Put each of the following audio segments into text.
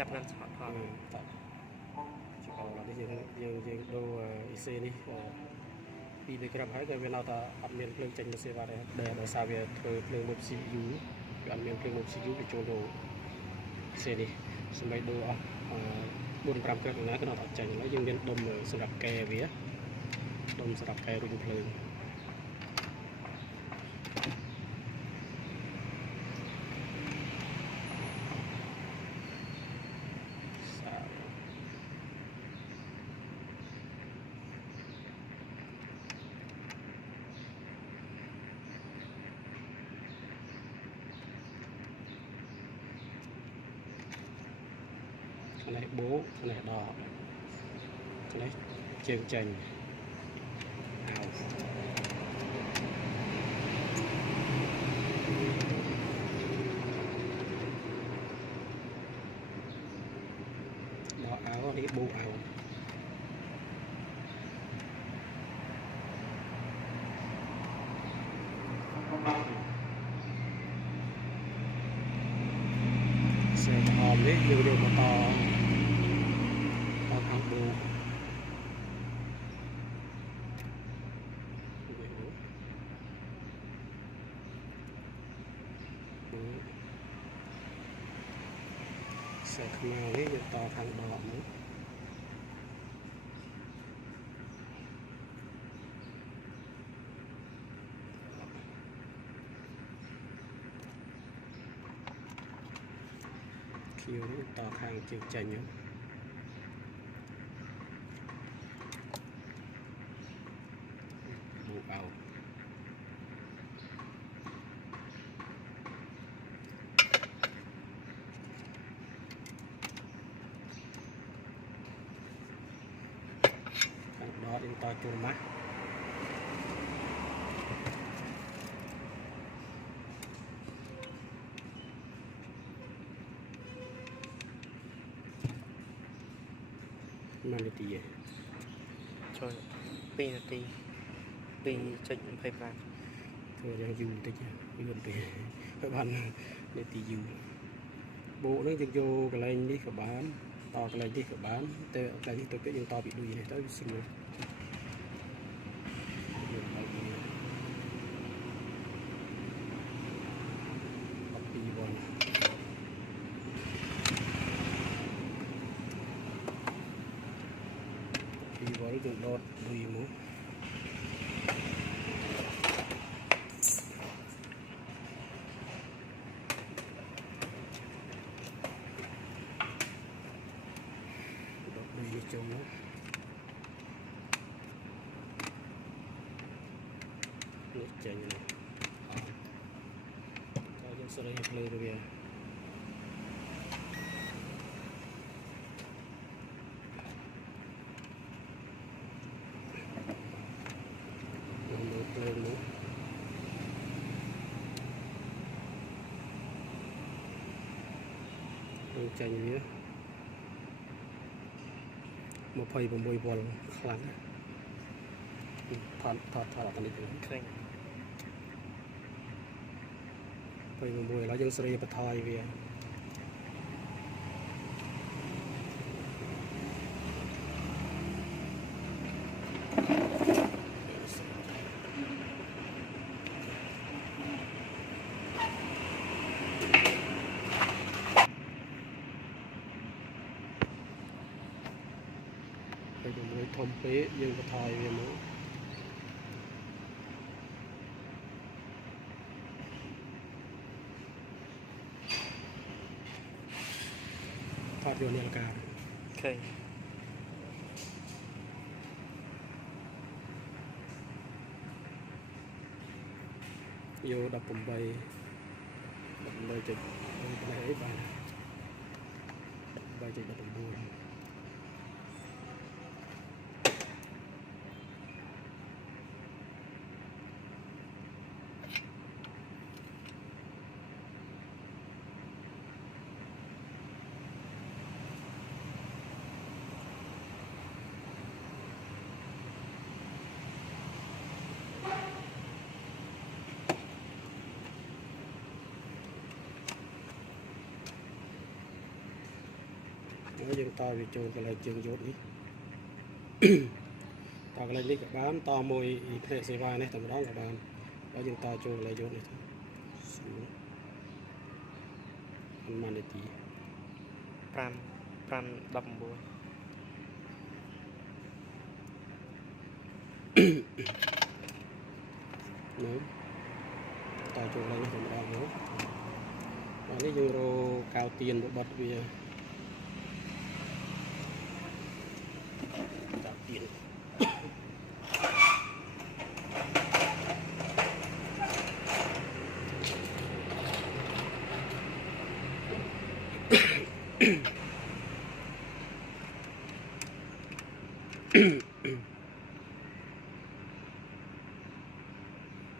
chập năm sọt họ chỉ còn là cái dương đô IC đi vì về cái hai cái bên nào ta ăn miếng phơi chanh sẽ vào đây để sao về phơi một CPU ăn miếng phơi một CPU để trộn đồ xe đi sân bay đồ buôn làm cái này cái nào thật chanh nó dương bên đom sập kè vía đom sập kè rồi phơi cái này bố cái này đỏ cái này chèn chành đỏ áo đi bố áo xe hòm đấy nhiều điều mà to hàng bù xe không nào đấy to thằng đỏ nữa khiêu đấy to thằng chịu chành nữa vào đó đến to chôn mắt mà đi gì chơi pin là pin chơi phải vào thôi đang dùng tới chứ gần tiền các bạn để tỷ dùng bộ nó chừng vô cái lên đi các bạn to cái lên đi các bạn cái gì tôi biết dùng to bị đuôi này tới xin rồi đi với đường đọt đuôi mũ đuôi trong nó nước chanh này cho dân sợi hạt lê rồi lên nữa chanh nhé một phẩy một mùi bò khăn thọt là tận đi khơi phẩy một mùi là dân sợi bật thoi về phẩy một mùi thom pé dân bật thoi về nữa thọt vô nền cả khơi vô đập bùm bay chụp bay chụp đập bùm buồn យើងតវាចូលកន្លែងជើងយត់នេះតកន្លែងនេះក៏បានតមួយផ្នែកសេវានេះតែម្ដងក៏បានហើយយើងតចូលកន្លែងយត់នេះស្រួលប៉ុន្មាននាទី 5 19 nữa ta chụp lên thì mình nữa và cái euro cao tiền của bật vì cao tiền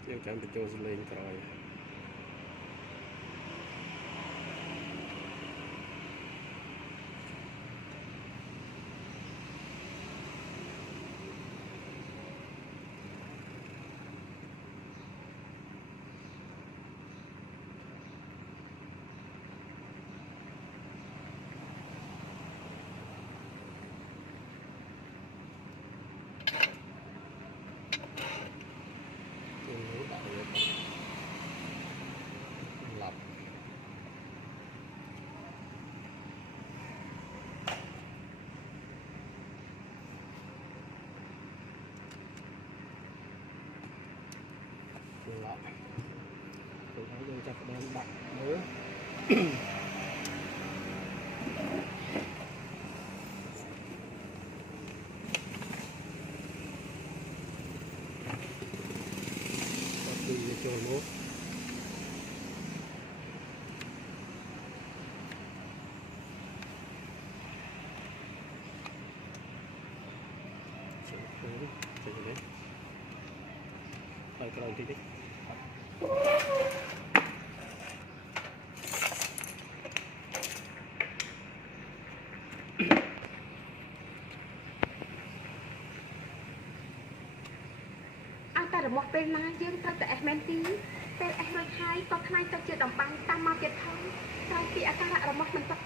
nhưng chẳng bị trôi lên rồi lọc lọc từ đó vô cho đem đặt nữa cho nó rồi cái đầu điแต่ระบบเป็นนะยื่นตั้งแต่แมนตีเป็นแอร์ไทยก็ทนายจะเจอดอกบังตามมาเจ็ดทองเราปีอาการระบบมันก็